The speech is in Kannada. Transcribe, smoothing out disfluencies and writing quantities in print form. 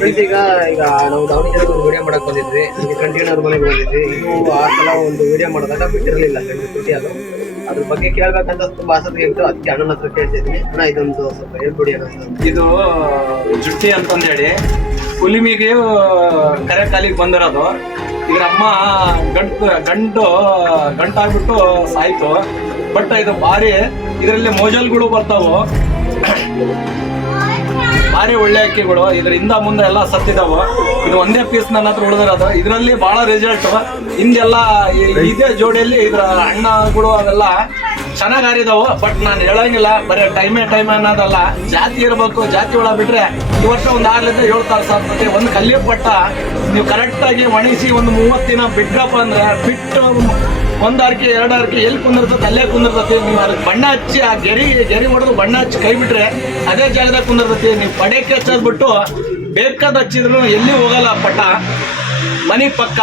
ಫ್ರೆಂಡ್ಸ್ ಈಗ ನಾವು ದಾವಣಗೆರೆ ಒಂದು ವಿಡಿಯೋ ಮಾಡಕ್ ಬಂದಿದ್ವಿ, ಈಗ ಕಂಟಿನ್ಯೂ ಮನೆಗೆ ಬಂದಿದ್ವಿ. ಇದು ಆ ಸಲ ಒಂದು ವಿಡಿಯೋ ಮಾಡಿದಾಗ ಬಿಟ್ಟಿರಲಿಲ್ಲ ಫ್ರೆಂಡ್ಸ್ ಅದು. ಅದ್ರ ಬಗ್ಗೆ ಕೇಳ್ಬೇಕಂತ ತುಂಬಾ ಆಸಕ್ತಿ ಇತ್ತು, ಅದಕ್ಕೆ ಅಣ್ಣನ ಹತ್ರ ಕೇಳ್ತಿದ್ದೀನಿ. ಅಣ್ಣ ಇದೊಂದು ಸ್ವಲ್ಪ ಹೇಳ್ಬಿಡಿ ಅಣ್ಣ. ಇದು ಜುಟ್ಟಿ ಅಂತಂದೇಳಿ ಹುಲಿಮಿಗೆ ಕರೆ ಕಾಲಿಗೆ ಬಂದಿರೋದು. ಇದ್ರ ಅಮ್ಮ ಗಂಟಾಗ್ಬಿಟ್ಟು ಸಾಯ್ತು. ಬಟ್ ಇದು ಭಾರಿ ಇದರಲ್ಲಿ ಮೋಜಲ್ಗಳು ಬರ್ತಾವು, ಭಾರಿ ಒಳ್ಳೆ ಅಕ್ಕಿಗಳು. ಇದರಿಂದ ಮುಂದೆ ಎಲ್ಲ ಸತ್ತಿದಾವು. ಇದು ಒಂದೇ ಪೀಸ್ ನನ್ನ ಹತ್ರ ಉಳಿದಿರೋದು. ಇದರಲ್ಲಿ ಬಹಳ ರಿಸಲ್ಟ್. ಹಿಂದೆಲ್ಲ ಇದೇ ಜೋಡಿಯಲ್ಲಿ ಇದ್ರ ಹಣ್ಣಗಳು ಅವೆಲ್ಲ ಚೆನ್ನಾಗಿ ಹಾರಿದಾವು. ಬಟ್ ನಾನು ಹೇಳಂಗಿಲ್ಲ, ಬರೀ ಟೈಮ್ ಅನ್ನೋದಲ್ಲ, ಜಾತಿ ಇರಬೇಕು. ಜಾತಿ ಒಳಗೆ ಬಿಟ್ರೆ ಈ ವರ್ಷ ಒಂದು 6-7 ಸಾವಿರ ಒಂದು ಕಲ್ಲಿ ಪಟ್ಟ ನೀವು ಕರೆಕ್ಟಾಗಿ ಒಣಗಿಸಿ ಒಂದು 30 ದಿನ ಬಿಟ್ರಪ್ಪ ಅಂದ್ರೆ ಬಿಟ್ಟು 1 ಅರ್ಕೆ 2 ಅರ್ಕೆ ಎಲ್ಲಿ ಕುಂದಿರ್ತದೆ ಅಲ್ಲೇ ಕುಂದಿರ್ತತಿ. ನೀವು ಅದಕ್ಕೆ ಬಣ್ಣ ಹಚ್ಚಿ ಆ ಗೆರಿ ಹೊಡೆದು ಬಣ್ಣ ಹಚ್ಚಿ ಕೈ ಬಿಟ್ರೆ ಅದೇ ಜಾಗದಾಗ ಕುಂದಿರ್ತತಿ. ನೀವು ಪಡೆಕ್ಕೆ ಹಚ್ಚೋದ್ಬಿಟ್ಟು ಬೇಕಾದ ಹಚ್ಚಿದ್ರು ಎಲ್ಲಿ ಹೋಗಲ್ಲ ಪಟ್ಟ. ಮನೆ ಪಕ್ಕ